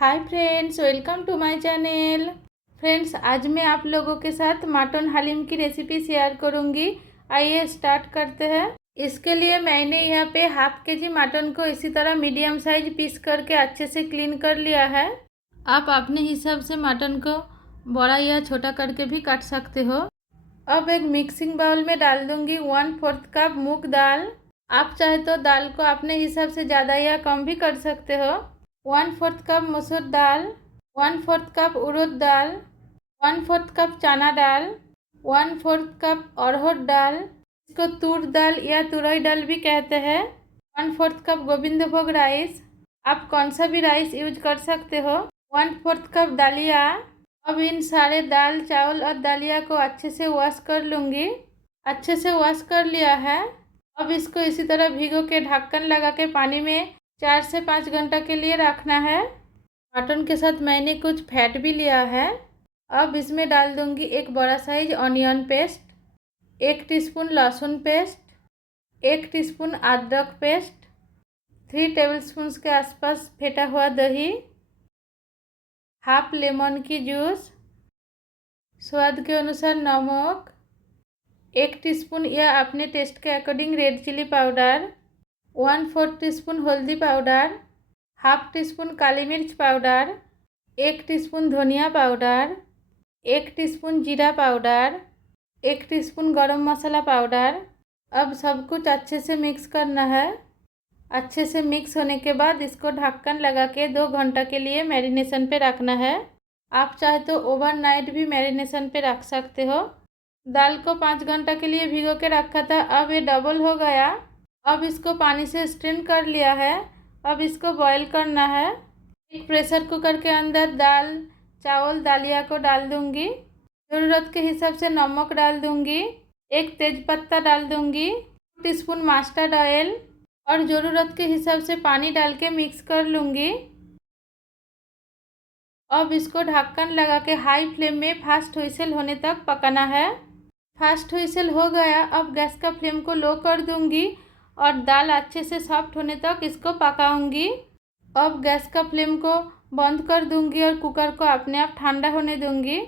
Hi friends, welcome to my channel. Friends, आज मैं आप लोगों के साथ मटन हलीम की रेसिपी शेयर करूंगी। आइए स्टार्ट करते हैं। इसके लिए मैंने यहाँ पे हाफ के जी मटन को इसी तरह मीडियम साइज पीस करके अच्छे से क्लीन कर लिया है। आप अपने हिसाब से मटन को बड़ा या छोटा करके भी काट सकते हो। अब एक मिक्सिंग बाउल में डाल दूंगी 1/4 कप मूंग दाल। आप चाहे तो दाल को अपने हिसाब से ज़्यादा या कम भी कर सकते हो। 1/4 कप मसूर दाल, 1/4 कप उड़द दाल, 1/4 कप चना दाल, 1/4 कप अरहर दाल, इसको तूर दाल या तुरई दाल भी कहते हैं। 1/4 कप गोविंदभोग राइस, आप कौन सा भी राइस यूज कर सकते हो। 1/4 कप दालिया। अब इन सारे दाल, चावल और दालिया को अच्छे से वॉश कर लूँगी। अच्छे से वॉश कर लिया है। अब इसको इसी तरह भिगो के ढक्कन लगा के पानी में 4 से 5 घंटा के लिए रखना है। मटन के साथ मैंने कुछ फैट भी लिया है। अब इसमें डाल दूंगी एक बड़ा साइज ऑनियन पेस्ट, 1 टीस्पून लहसुन पेस्ट, 1 टीस्पून अदरक पेस्ट, 3 टेबलस्पून के आसपास फेटा हुआ दही, हाफ लेमन की जूस, स्वाद के अनुसार नमक, 1 टीस्पून या अपने टेस्ट के according red chilli powder, 1/4 teaspoon हल्दी पाउडर, हाफ टीस्पून काली मिर्च पाउडर, 1 टीस्पून धनिया पाउडर, 1 टीस्पून जीरा powder, 1 teaspoon garam masala powder. अब सब कुछ अच्छे से मिक्स करना है। अच्छे से मिक्स होने के बाद इसको ढक्कन लगा के 2 घंटा के लिए मैरिनेशन पे रखना है। आप चाहे तो ओवरनाइट भी मैरिनेशन पे रख सकते हो। दाल को 5 घंटा के लिए भिगो के रखा था, अब ये डबल हो गया। अब इसको पानी से स्ट्रेन कर लिया है। अब इसको बॉईल करना है। एक प्रेशर कुकर के अंदर दाल, चावल, दालिया को डाल दूंगी। ज़रूरत के हिसाब से नमक डाल दूंगी। एक तेज़पत्ता डाल दूंगी, 2 टीस्पून मस्टर्ड ऑयल और ज़रूरत के हिसाब से पानी डाल के मिक्स कर लूँगी। अब इसको ढक्कन लगा के हाई फ्लेम में फास्ट व्हिसल होने तक पकाना है। फास्ट व्हिसल हो गया। अब गैस का फ्लेम को लो कर दूंगी और दाल अच्छे से सॉफ्ट होने तक इसको पकाऊंगी। अब गैस का फ्लेम को बंद कर दूंगी और कुकर को अपने आप ठंडा होने दूंगी।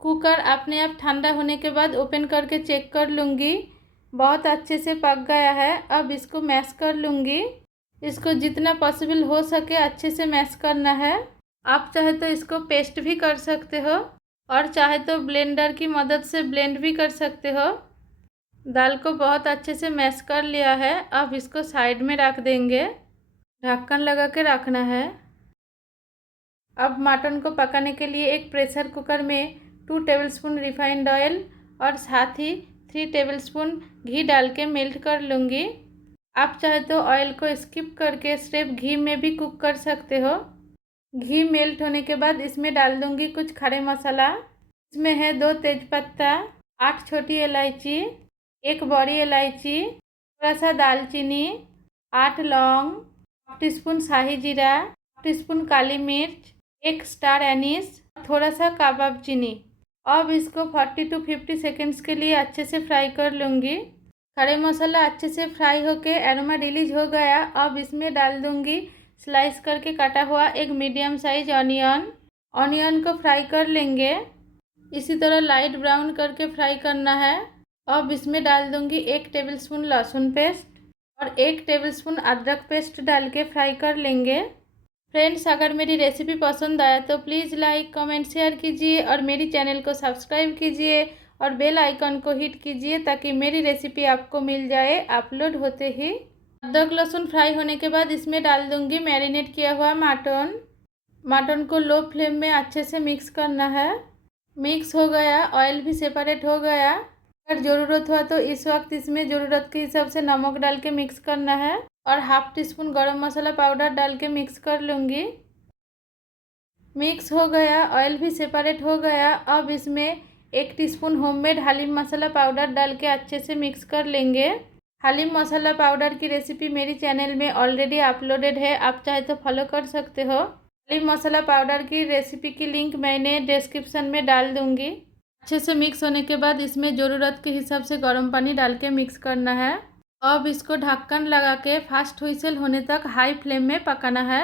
कुकर अपने आप ठंडा होने के बाद ओपन करके चेक कर लूँगी। बहुत अच्छे से पक गया है। अब इसको मैश कर लूँगी। इसको जितना पॉसिबल हो सके अच्छे से मैश करना है। आप चाहे तो इसको पेस्ट भी कर सकते हो और चाहे तो ब्लेंडर की मदद से ब्लेंड भी कर सकते हो। दाल को बहुत अच्छे से मैश कर लिया है। अब इसको साइड में रख देंगे। ढक्कन लगा के रखना है। अब मटन को पकाने के लिए एक प्रेशर कुकर में 2 टेबलस्पून रिफाइंड ऑयल और साथ ही 3 टेबलस्पून घी डाल के मेल्ट कर लूँगी। आप चाहे तो ऑयल को स्किप करके सिर्फ घी में भी कुक कर सकते हो। घी मेल्ट होने के बाद इसमें डाल दूँगी कुछ खड़े मसाला। इसमें है 2 तेज़पत्ता, 8 छोटी इलायची, 1 बड़ी इलायची, थोड़ा सा दालचीनी, 8 लौंग, हाफ टीस्पून शाही जीरा, हाफ टीस्पून काली मिर्च, 1 स्टार एनीस, थोड़ा सा कबाब चीनी। अब इसको 40 to 50 सेकेंड्स के लिए अच्छे से फ्राई कर लूँगी। खड़े मसाला अच्छे से फ्राई होके एरोमा रिलीज हो गया। अब इसमें डाल दूँगी स्लाइस करके काटा हुआ एक मीडियम साइज ऑनियन। ऑनियन को फ्राई कर लेंगे। इसी तरह लाइट ब्राउन करके फ्राई करना है। अब इसमें डाल दूँगी 1 टेबलस्पून लहसुन पेस्ट और 1 टेबलस्पून अदरक पेस्ट डाल के फ्राई कर लेंगे। फ्रेंड्स, अगर मेरी रेसिपी पसंद आया तो प्लीज़ लाइक, कमेंट, शेयर कीजिए और मेरी चैनल को सब्सक्राइब कीजिए और बेल आइकन को हिट कीजिए ताकि मेरी रेसिपी आपको मिल जाए अपलोड होते ही। अदरक लहसुन फ्राई होने के बाद इसमें डाल दूँगी मैरिनेट किया हुआ मटन। मटन को लो फ्लेम में अच्छे से मिक्स करना है। मिक्स हो गया, ऑयल भी सेपरेट हो गया। अगर ज़रूरत हुआ तो इस वक्त इसमें ज़रूरत के हिसाब से नमक डाल के मिक्स करना है और half teaspoon garam masala powder डाल के मिक्स कर लूँगी। मिक्स हो गया, ऑयल भी सेपरेट हो गया। अब इसमें 1 teaspoon homemade haleem masala powder डाल के अच्छे से मिक्स कर लेंगे। हलीम मसाला पाउडर की रेसिपी मेरी चैनल में ऑलरेडी अपलोडेड है, आप चाहे तो फॉलो कर सकते हो। हलीम मसाला पाउडर की रेसिपी की लिंक मैंने डिस्क्रिप्शन में डाल दूँगी। अच्छे से मिक्स होने के बाद इसमें ज़रूरत के हिसाब से गर्म पानी डाल के मिक्स करना है। अब इसको ढक्कन लगा के फास्ट व्हिसल होने तक हाई फ्लेम में पकाना है।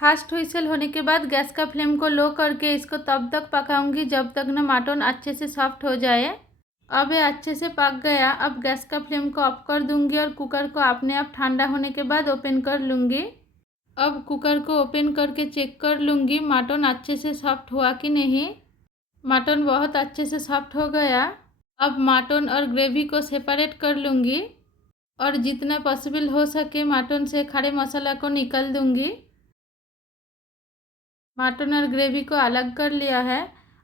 फास्ट हुइसल होने के बाद गैस का फ्लेम को लो करके इसको तब तक पकाऊंगी जब तक ना मटन अच्छे से सॉफ्ट हो जाए। अब ये अच्छे से पक गया। अब गैस का फ्लेम को ऑफ कर दूंगी और कुकर को अपने आप ठंडा होने के बाद ओपन कर लूँगी। अब कुकर को ओपन करके चेक कर लूँगी मटन अच्छे से सॉफ्ट हुआ कि नहीं। मटन बहुत अच्छे से सॉफ्ट हो गया। अब मटन और ग्रेवी को सेपरेट कर लूँगी और जितना पॉसिबल हो सके मटन से खड़े मसाला को निकाल दूँगी। मटन और ग्रेवी को अलग कर लिया है।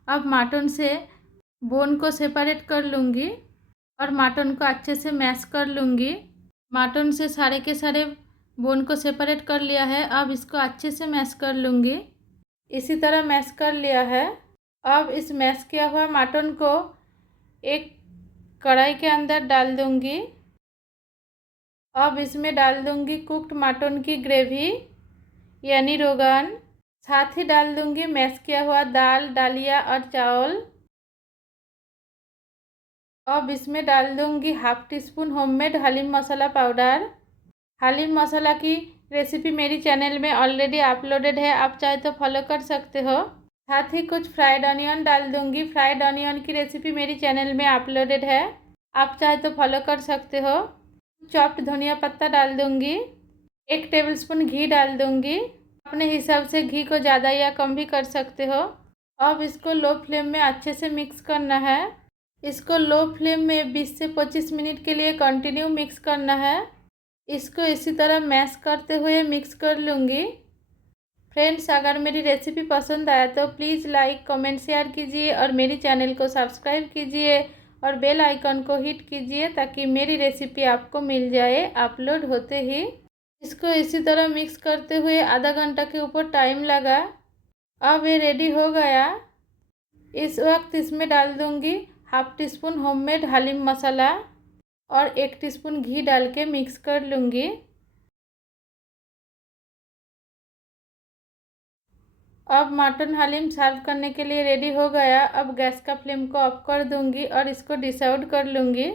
अब मटन से बोन को सेपरेट कर लूँगी और मटन को अच्छे से मैश कर लूँगी। मटन से सारे के सारे बोन को सेपरेट कर लिया है। अब इसको अच्छे से मैश कर लूँगी। इसी तरह मैश कर लिया है। अब इस मैश किया हुआ मटन को एक कढ़ाई के अंदर डाल दूँगी। अब इसमें डाल दूँगी कुक्ड मटन की ग्रेवी यानी रोगन। साथ ही डाल दूँगी मैश किया हुआ दाल, डालिया और चावल। अब इसमें डाल दूँगी half teaspoon homemade haleem masala powder. Haleem masala की रेसिपी मेरी चैनल में ऑलरेडी अपलोडेड है, आप चाहे तो फॉलो कर सकते हो। साथ ही कुछ फ्राइड ऑनियन डाल दूँगी। फ्राइड ऑनियन की रेसिपी मेरी चैनल में अपलोडेड है, आप चाहे तो फॉलो कर सकते हो। चॉप्ड धनिया पत्ता डाल दूँगी। 1 टेबलस्पून घी डाल दूँगी। अपने हिसाब से घी को ज़्यादा या कम भी कर सकते हो। अब इसको लो फ्लेम में अच्छे से मिक्स करना है। इसको लो फ्लेम में 20 से 25 मिनट के लिए कंटिन्यू मिक्स करना है। इसको इसी तरह मैश करते हुए मिक्स कर लूँगी। फ्रेंड्स, अगर मेरी रेसिपी पसंद आया तो प्लीज़ लाइक, कमेंट, शेयर कीजिए और मेरी चैनल को सब्सक्राइब कीजिए और बेल आइकन को हिट कीजिए ताकि मेरी रेसिपी आपको मिल जाए अपलोड होते ही। इसको इसी तरह मिक्स करते हुए आधा घंटा के ऊपर टाइम लगा। अब ये रेडी हो गया। इस वक्त इसमें डाल दूँगी half teaspoon homemade haleem masala और 1 टीस्पून घी डाल के मिक्स कर लूँगी। अब मटन हलीम सर्व करने के लिए रेडी हो गया। अब गैस का फ्लेम को ऑफ कर दूँगी और इसको डिश आउट कर लूँगी।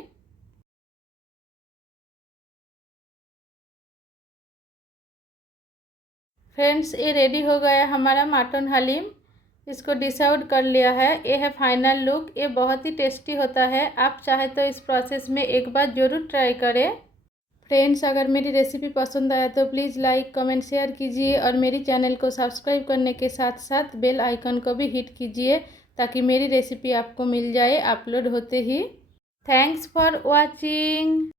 फ्रेंड्स, ये रेडी हो गया हमारा मटन हलीम। इसको डिश आउट कर लिया है। ये है फाइनल लुक। ये बहुत ही टेस्टी होता है। आप चाहे तो इस प्रोसेस में एक बार ज़रूर ट्राई करें। फ्रेंड्स, अगर मेरी रेसिपी पसंद आया तो प्लीज़ लाइक, कमेंट, शेयर कीजिए और मेरी चैनल को सब्सक्राइब करने के साथ साथ बेल आइकन को भी हिट कीजिए ताकि मेरी रेसिपी आपको मिल जाए अपलोड होते ही। Thanks for watching.